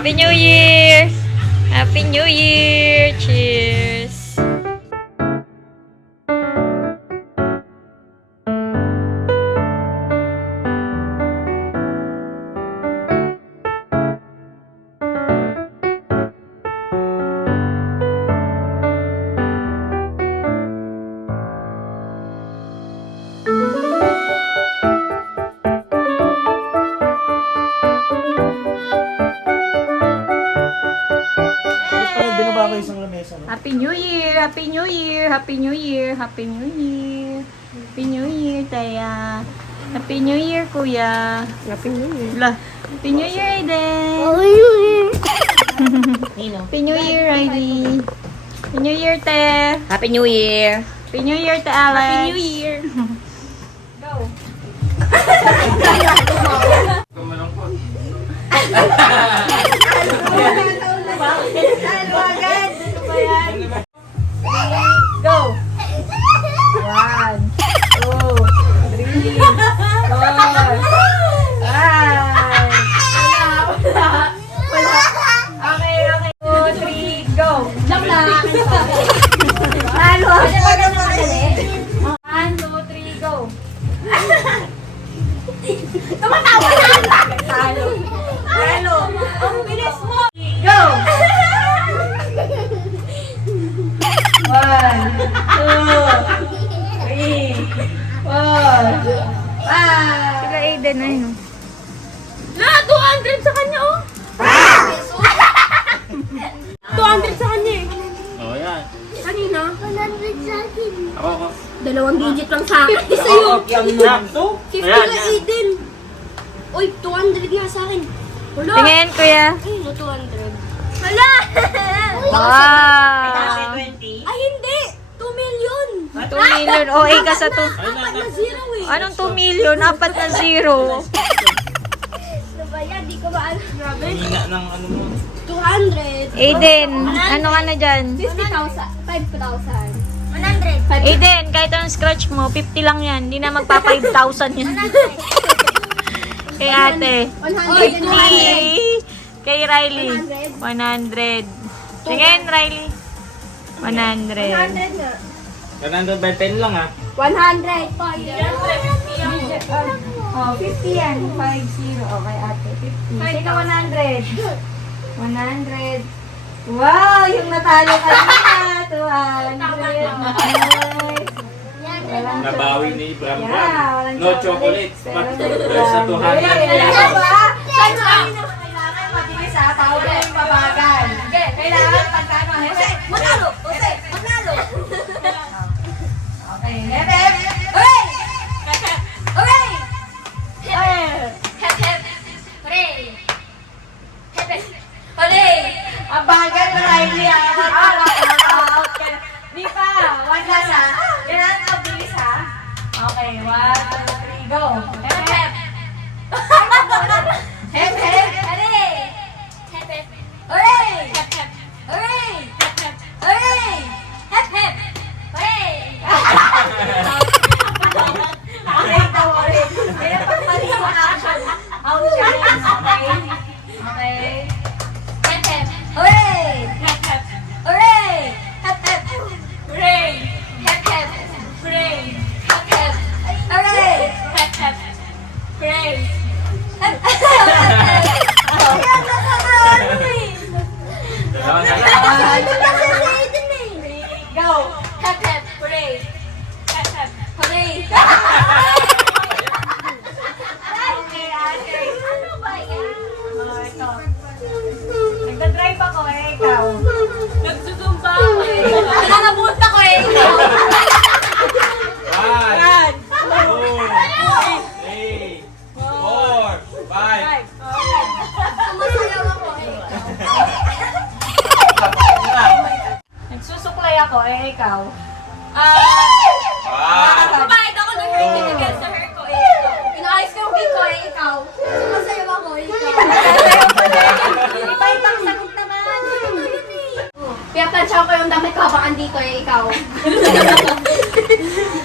Happy New Year! Happy New Year! Cheers! Happy New Year! Happy New Year! Happy New Year! Happy New Year! Happy New Year, Taya! Happy New Year, Kuya! Happy New Year. Blah. Happy New Year, Aiden! Happy New Year. Happy New Year, Riley! Happy New Year, Te! Happy New Year. Happy New Year, Te Alex! Happy New Year. Go! Go! 1, 2, 3, 4, 5. Okay. 2, 3, go! Jump lang. Halo! 1, 2, 3, go! Tumatawa na. Halo! Halo! Ang bilis mo! Go! 1, 2, 3, 4, 5. Sila Aiden na yun. Na, 200 sa kanya, oh. 200 sa kanya, eh. Oh, yan. Kanina? 100 sa akin. Ako. 2 digit lang sa akin. 50 sa'yo. Sakto. 50 Ayan, na yan. Aiden. Uy, 200 nga sa akin. Wala. Tingin, kuya. Ay, no, 200. Hala! Wow! Ay, hindi! 2 million! 2 million. OA ka sa 2. Apat na zero, eh. Anong 2 million? 4 na 0. Ano ba yan? Di ko ba alam. Grabe. Hina ng ano mo. 200. Aiden, ano ka na dyan? 50,000. 5,000. 100. Aiden, kahit anong scratch mo, 50 lang yan. Hindi na magpa 5,000 yan. Kay ate. 100. 50. Kay Riley. 100. Tingin, Riley. 100. 100 nga. 100 by 10 lang, ha? 100. Oh, 50 yan. 50. Okay, ate. 50. Sino 100? 100. Wow! Yung natalo ka na. 200. Walang Nabawi ni Bram Yeah, Bram. walang No chocolates. chocolates. But sa 200. Kailangan ba? Kailangan mabilis ha. Paula yung pabagal. Kailangan pagkano. Manalo! Jose! Manalo! Okay. Hep. Hooray! Hooray! Hep. Hep, hep. Hooray! Hep, hep. Hooray! Ang bagal na Riley ha. Out ka na. Di pa. One last ha. Kailangan mabilis ha. Okay. 1, 2, 3, go. Hep, hep. Hep, hep. Hooray! Hep, hep. Hooray! Hep, hep. Hooray! Hep, hep. Hooray! Hep, hep. Hooray! Okay, tawari. Kaya pag mali yung action, out siya. Okay? Okay. Hep, hep. Hooray! Hep, hep. Hooray! Hep, hep. Hooray! Hep, hep. Hooray! Hep, hep. Hooray! Hep, hep. Hooray! Hep, Ayan, nakakaano eh. Dalawa na lang. Go. Hep, hep. Hooray! Hep, hep. Hooray! Okay, ate. Ano ba yan? Oh, ito. Nagdadrive ako ikaw. Nagsutumba ako eh. Nangangapunta ko eh. 1, 2, 3, 4, 5. Sumasayaw ako eh. Nagsusuklay ako ikaw. Kumain ako ng hair kinagyan sa hair ko eh. Inaayos ko yung cake ko eh, ikaw. Sumasayaw ako eh, ikaw. Di ba ibang sagot naman? Pinatansya ko yung damit ko habang andito eh, ikaw.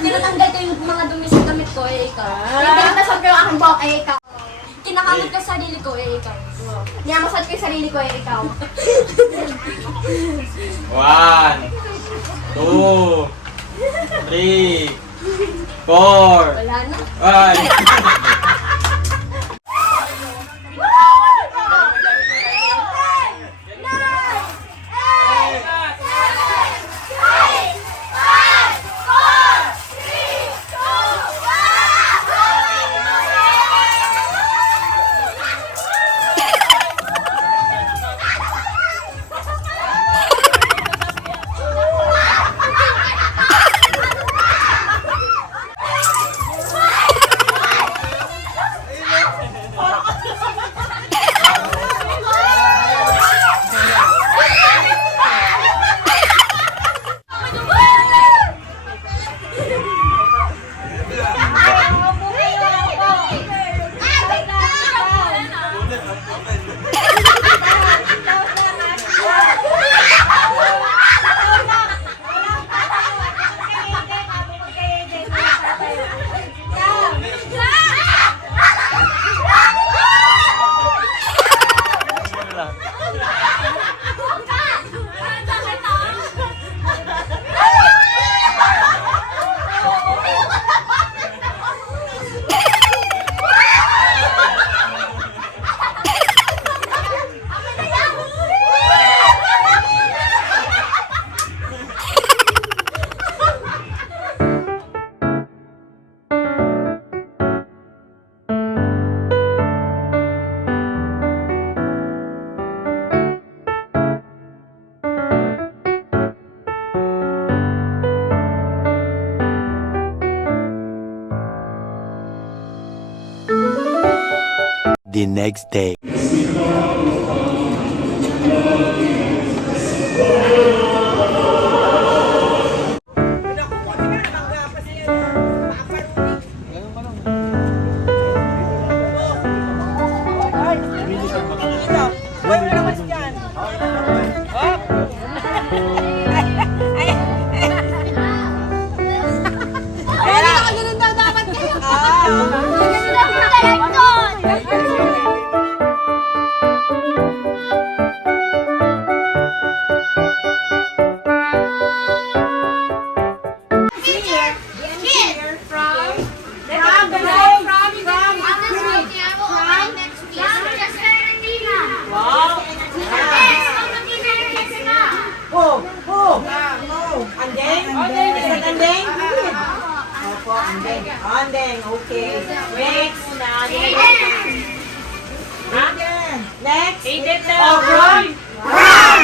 Tinatanggal ko yung mga dumi sa damit ko eh, ikaw. Tinatanggal ko yung aking buhok eh, ikaw. Niyakamot ka sa sarili ko, eh, ikaw. Niyamasad ko yung sarili ko, eh, ikaw. 1, 2, 3, 4, Wala na. 5. The next day. Andeng, okay. Next. Next. Edit na. Oh, Roy. Wow!